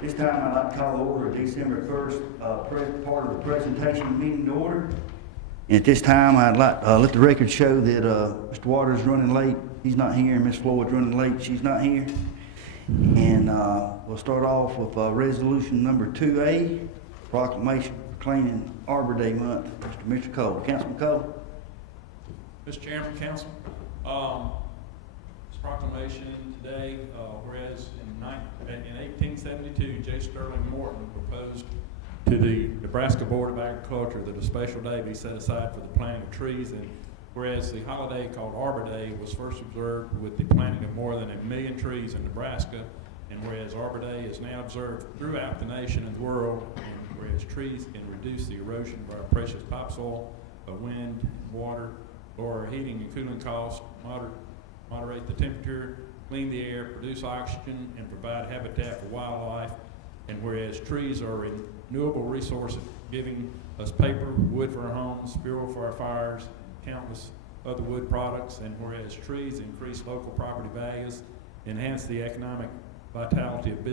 This time I'd like to call the order of December 1st, part of the presentation meeting to order. And at this time, I'd like to let the record show that Mr. Waters is running late. He's not here. And Ms. Floyd's running late. She's not here. And we'll start off with resolution number 2A, proclamation proclaiming Arbor Day Month. Mr. Cole. Councilman Cole. Mr. Chairman, Council, this proclamation today, whereas in 1872, J. Sterling Morton proposed to the Nebraska Board of Agriculture that a special day be set aside for the planting of trees, and whereas the holiday called Arbor Day was first observed with the planting of more than 1 million trees in Nebraska, and whereas Arbor Day is now observed throughout the nation and the world, and whereas trees can reduce the erosion of our precious topsoil by wind and water, lower our heating and cooling costs, moderate the temperature, clean the air, produce oxygen, and provide habitat for wildlife. And whereas trees are a renewable resource, giving us paper, wood for our homes, fuel for our fires, and countless other wood products. And whereas trees increase local property values, enhance the economic vitality of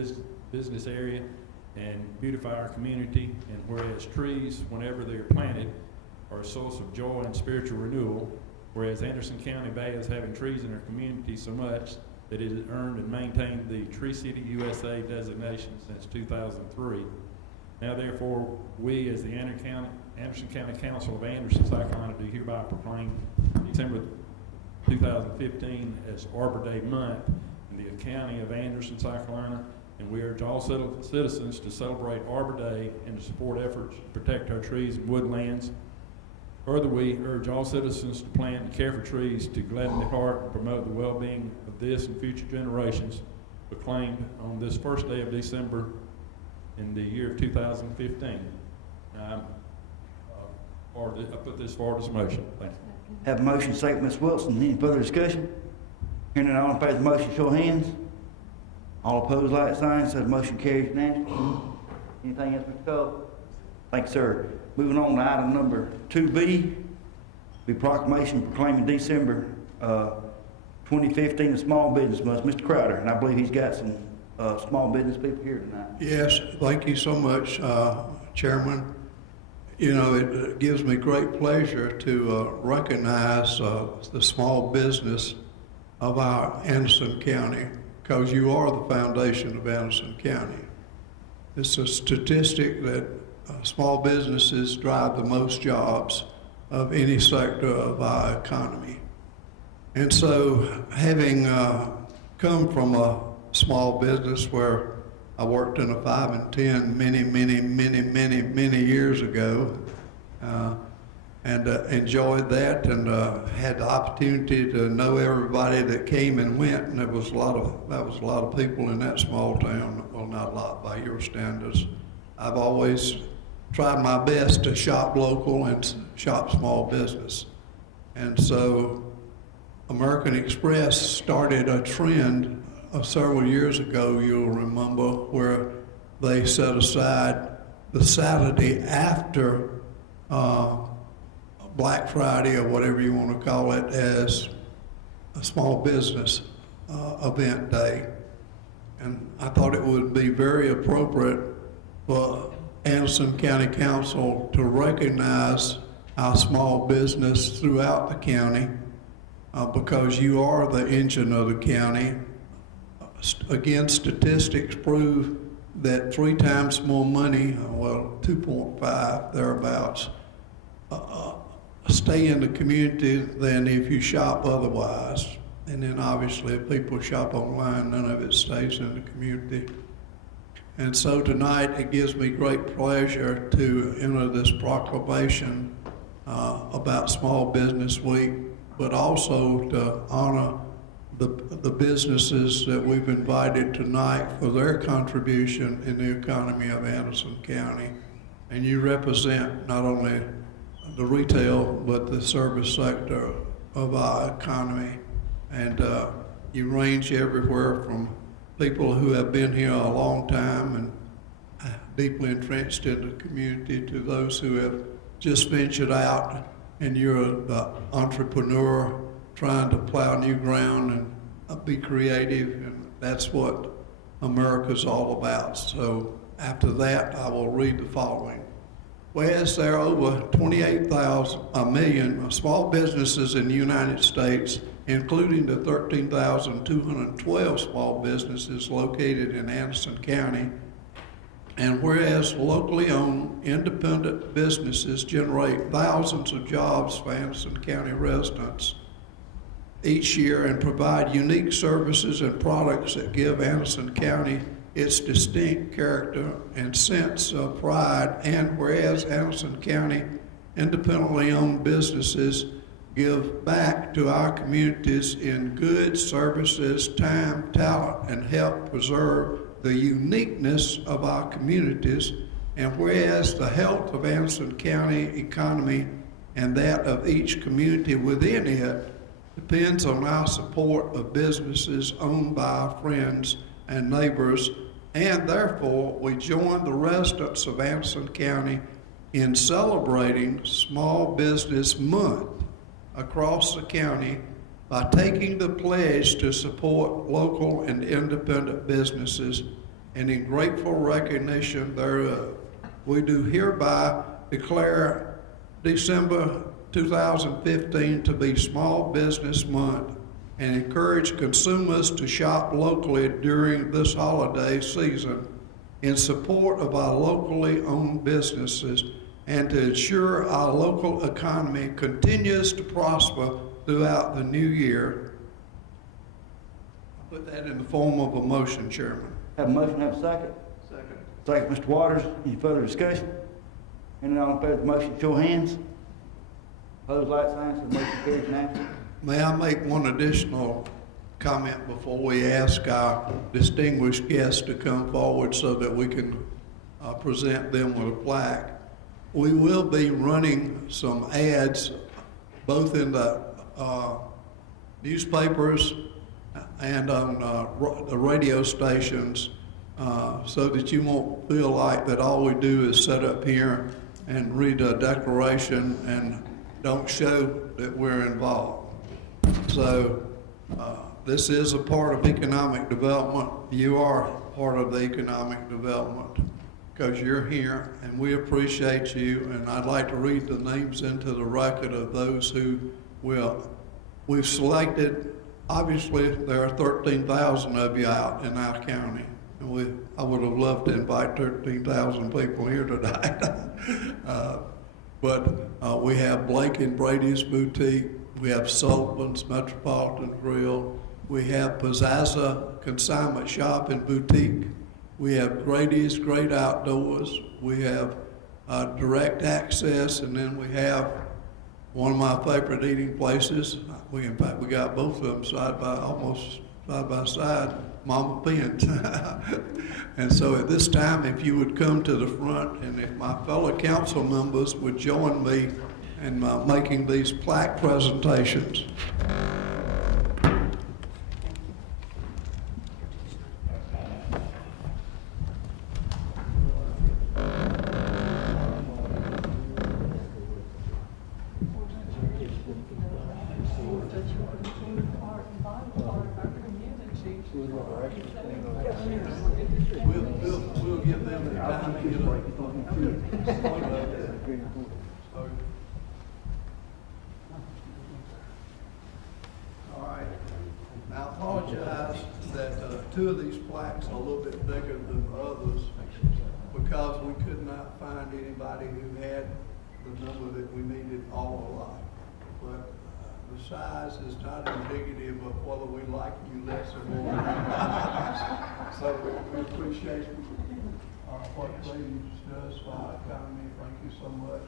business area, and beautify our community. And whereas trees, whenever they are planted, are a source of joy and spiritual renewal. Whereas Anderson County values having trees in our community so much that it has earned and maintained the Tree City USA designation since 2003. Now therefore, we as the Anderson County Council of Anderson, South Carolina, do hereby proclaim December 2015 as Arbor Day Month in the county of Anderson, South Carolina, and we urge all citizens to celebrate Arbor Day and to support efforts to protect our trees and woodlands. Further, we urge all citizens to plant and care for trees to gladden the heart and promote the well-being of this and future generations, proclaimed on this first day of December in the year of 2015. I put this forward as a motion. Thank you. Have a motion, second, Ms. Wilson. Any further discussion? Hearing none, all in favor of the motion, show of hands. All opposed, like sign, so the motion carries unanimously. Anything else, Mr. Cole? Thank you, sir. Moving on to item number 2B, the proclamation proclaiming December 2015 a small business month. Mr. Crowder, and I believe he's got some small business people here tonight. Yes, thank you so much, Chairman. You know, it gives me great pleasure to recognize the small business of our Anderson County, because you are the foundation of Anderson County. It's a statistic that small businesses drive the most jobs of any sector of our economy. And so, having come from a small business where I worked in a 5 and 10 many years ago, and enjoyed that, and had the opportunity to know everybody that came and went, and that was a lot of people in that small town. Well, not a lot by your standards. I've always tried my best to shop local and shop small business. And so American Express started a trend several years ago, you'll remember, where they set aside the Saturday after Black Friday, or whatever you want to call it, as a small business event day. And I thought it would be very appropriate for Anderson County Council to recognize our small business throughout the county, because you are the engine of the county. Again, statistics prove that 3 times more money, well, 2.5 thereabouts, stay in the community than if you shop otherwise. And then obviously if people shop online, none of it stays in the community. And so tonight, it gives me great pleasure to enter this proclamation about Small Business Week, but also to honor the businesses that we've invited tonight for their contribution in the economy of Anderson County. And you represent not only the retail, but the service sector of our economy. And you range everywhere from people who have been here a long time and deeply entrenched in the community to those who have just ventured out, and you're the entrepreneur trying to plow new ground and be creative, and that's what America's all about. So after that, I will read the following. Whereas there are over 28 million small businesses in the United States, including the 13,212 small businesses located in Anderson County, and whereas locally owned independent businesses generate thousands of jobs for Anderson County residents each year and provide unique services and products that give Anderson County its distinct character and sense of pride, and whereas Anderson County independently owned businesses give back to our communities in goods, services, time, talent, and help preserve the uniqueness of our communities, and whereas the health of Anderson County economy and that of each community within it depends on our support of businesses owned by our friends and neighbors, and therefore we join the residents of Anderson County in celebrating Small Business Month across the county by taking the pledge to support local and independent businesses, and in grateful recognition thereof, we do hereby declare December 2015 to be Small Business Month and encourage consumers to shop locally during this holiday season in support of our locally owned businesses and to ensure our local economy continues to prosper throughout the new year. I'll put that in the form of a motion, Chairman. Have a motion, have a second? Second. Second, Mr. Waters. Any further discussion? Hearing none, all in favor of the motion, show of hands. Opposed, like sign, so the motion carries unanimously. May I make one additional comment before we ask our distinguished guests to come forward so that we can present them with a plaque? We will be running some ads both in the newspapers and on the radio stations so that you won't feel like that all we do is sit up here and read a declaration and don't show that we're involved. So this is a part of economic development. You are part of the economic development because you're here, and we appreciate you. And I'd like to read the names into the record of those who will. We've selected, obviously, there are 13,000 of you out in our county. And I would have loved to invite 13,000 people here tonight. But we have Blake and Brady's Boutique. We have Sullivan's Metropolitan Grill. We have Pizzazza Consignment Shop and Boutique. We have Grady's Great Outdoors. We have Direct Access, and then we have one of my favorite eating places. In fact, we got both of them almost side by side, Mama Penn's. And so at this time, if you would come to the front, and if my fellow council members would join me in making these plaque presentations. We'll give them the time to get All right. Now, I apologize that two of these plaques are a little bit bigger than others because we could not find anybody who had the number that we needed all alike. But the size is not indicative of whether we like you less or more. So we appreciate what Ladies does for our economy. Thank you so much.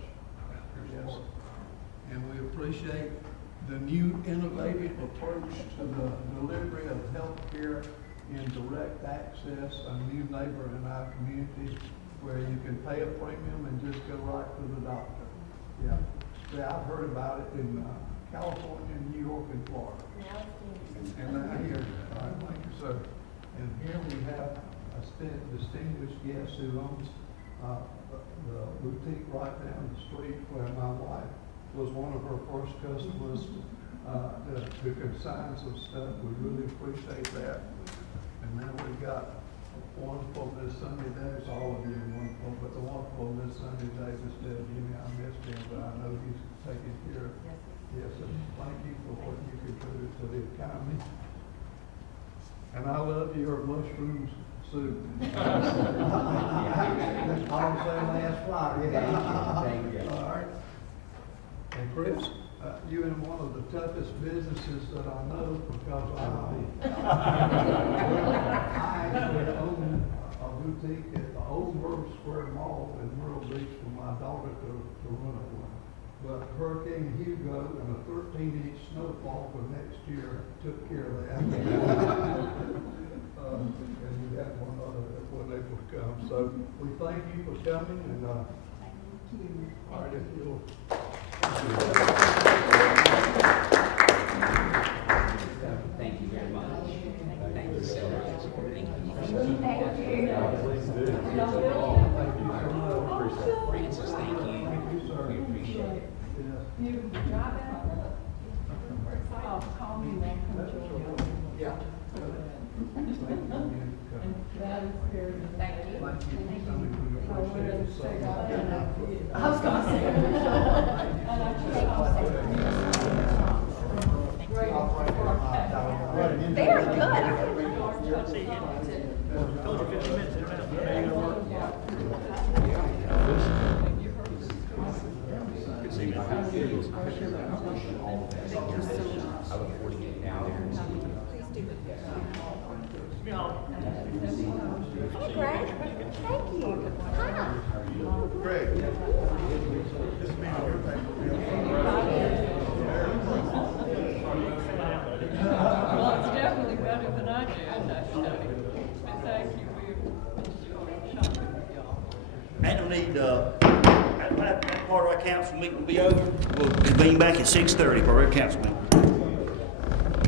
Yes. And we appreciate the new innovative approach to the delivery of health care in direct access, a new neighbor in our community where you can pay a premium and just go right to the doctor. Yeah, I've heard about it in California, New York, and Florida. And I hear you. All right, thank you, sir. And here we have a distinguished guest who owns the boutique right down the street where my wife was one of her first customers to consign some stuff. We really appreciate that. And now we've got wonderful Miss Sunday Davis, all of you are wonderful, but the wonderful Miss Sunday Davis said, Jimmy, I missed him, but I know he's taking care of. Yes, and thank you for what you contributed to the economy. And I love your mushroom soup. That's all I'm saying last Friday. Thank you. All right. And Chris, you're in one of the toughest businesses that I know because I actually own a boutique at the Old World Square Mall in Myrtle Beach for my daughter to run it with. But Hurricane Hugo and a 13-inch snowfall for next year took care of that. And we had one other that wasn't able to come. So we thank you for coming and, all right, if you'll. Thank you very much. Thank you so much. Francis, thank you. We appreciate it. Call me when I come to you. Yeah. That is very, thank you. Thank you for coming. We I appreciate wanted it to so say much. I was gonna say. They are good. I look forward to getting down there and seeing you. Hey, Greg. Thank you. Hi. Well, it's definitely better than I did, I tell you. But thank you, we shopping with y'all. Ain't no need, that part of our council meeting will be over. We'll be back at 6:30 for our council meeting.